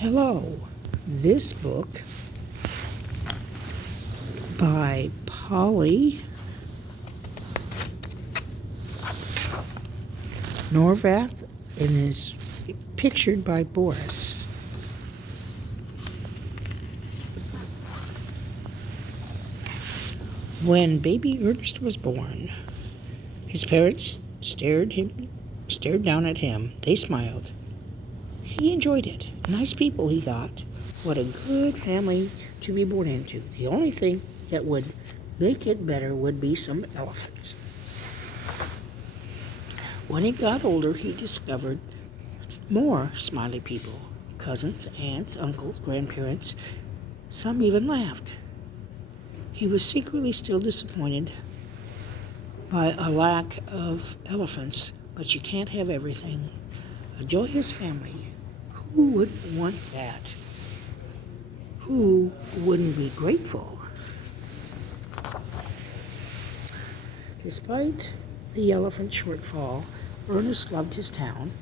Hello. This book by Polly Horvath and is pictured by Boris. When baby Ernest was born, his parents stared down at him. They smiled. He enjoyed it. Nice people, he thought. What a good family to be born into. The only thing that would make it better would be some elephants. When he got older, he discovered more Smiley people. Cousins, aunts, uncles, grandparents. Some even laughed. He was secretly still disappointed by a lack of elephants, but you can't have everything. A joyous family. Who wouldn't want that? Who wouldn't be grateful? Despite the elephant shortfall, Ernest loved his town.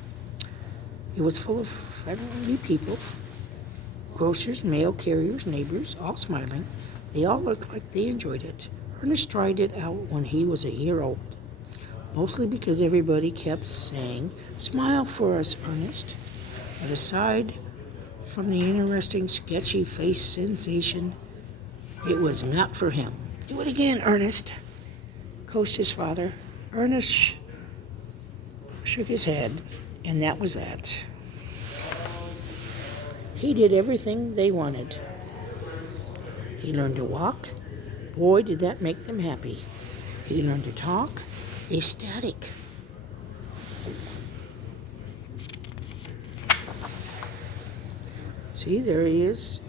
It was full of friendly people, grocers, mail carriers, neighbors, all smiling. They all looked like they enjoyed it. Ernest tried it out when he was a year old, mostly because everybody kept saying, "Smile for us, Ernest." But aside from the interesting, sketchy face sensation, it was not for him. "Do it again, Ernest," coaxed his father. Ernest shook his head, and that was that. He did everything they wanted. He learned to walk. Boy, did that make them happy. He learned to talk. Ecstatic. See, there he is.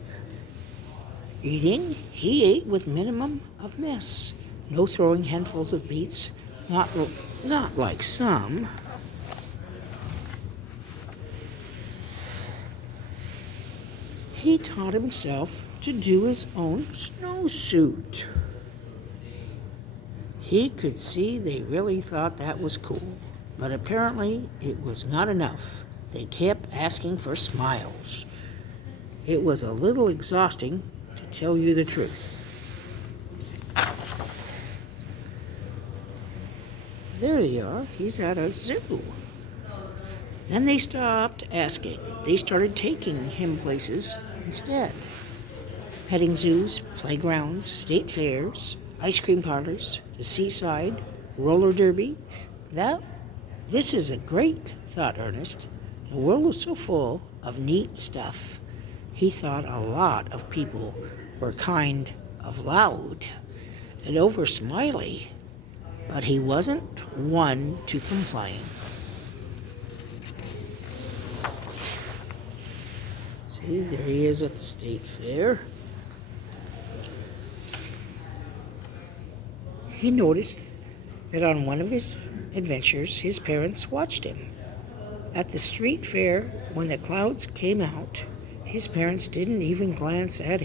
Eating. He ate with minimum of mess. No throwing handfuls of beets. Not like some. He taught himself to do his own snowsuit. He could see they really thought that was cool, but apparently it was not enough. They kept asking for smiles. It was a little exhausting, to tell you the truth. There they are. He's at a zoo. Then they stopped asking. They started taking him places instead. Petting zoos, playgrounds, state fairs, ice cream parlors, the seaside, roller derby. This is a great, thought Ernest. The world was so full of neat stuff. He thought a lot of people were kind of loud and over Smiley, but he wasn't one to complain. See, there he is at the state fair. He noticed that on one of his adventures, his parents watched him. At the street fair, when the clouds came out, his parents didn't even glance at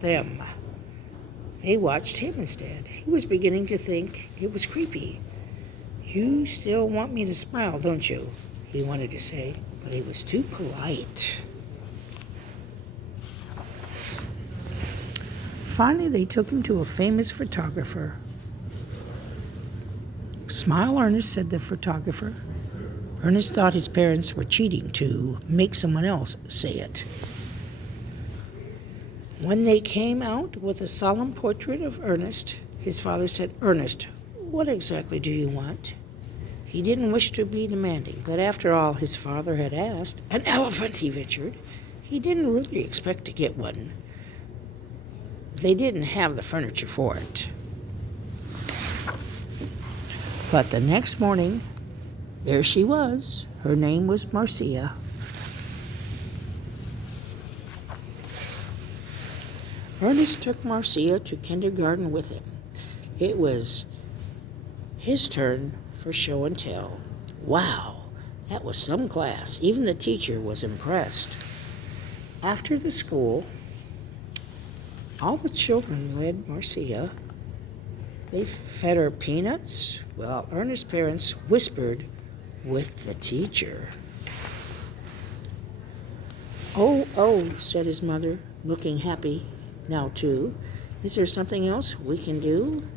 them. They watched him instead. He was beginning to think it was creepy. "You still want me to smile, don't you?" he wanted to say, but he was too polite. Finally, they took him to a famous photographer. "Smile, Ernest," said the photographer. Ernest thought his parents were cheating to make someone else say it. When they came out with a solemn portrait of Ernest, his father said, "Ernest, what exactly do you want?" He didn't wish to be demanding, but after all his father had asked, "An elephant," he ventured. He didn't really expect to get one. They didn't have the furniture for it. But the next morning, there she was. Her name was Marcia. Ernest took Marcia to kindergarten with him. It was his turn for show and tell. Wow, that was some class. Even the teacher was impressed. After the school, all the children led Marcia. They fed her peanuts, while Ernest's parents whispered with the teacher. "Oh, Oh, said his mother, looking happy now too. Is there something else we can do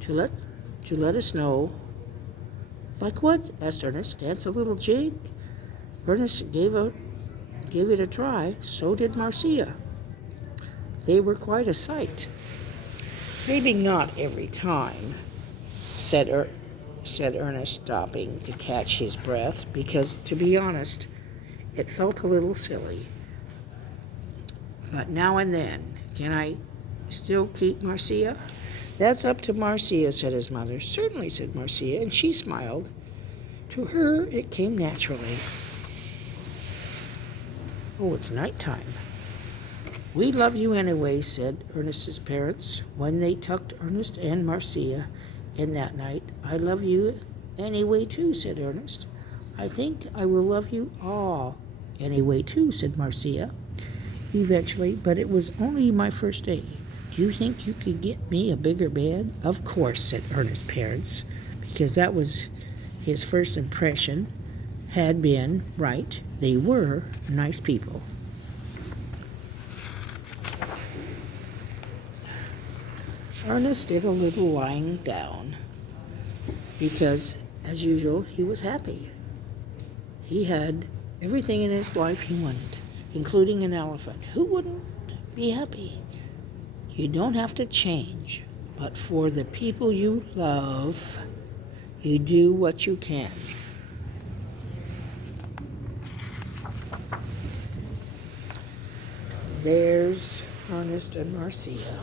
to let us know? Like what? Asked Ernest. Dance a little jig? Ernest gave it a try. So did Marcia. They were quite a sight. Maybe not every time, said Ernest, stopping to catch his breath, because, to be honest, it felt a little silly. But now and then, can I still keep Marcia? That's up to Marcia, said his mother. Certainly, said Marcia, and she smiled. To her, it came naturally. Oh, it's nighttime. We love you anyway, said Ernest's parents when they tucked Ernest and Marcia in that night. I love you anyway too, said Ernest. I think I will love you all anyway too, said Marcia. Eventually, but it was only my first day. Do you think you could get me a bigger bed? Of course, said Ernest's parents, because that was his first impression had been right. They were nice people. Ernest did a little lying down because, as usual, he was happy. He had everything in his life he wanted, including an elephant. Who wouldn't be happy? You don't have to change, but for the people you love, you do what you can. There's Ernest and Marcia.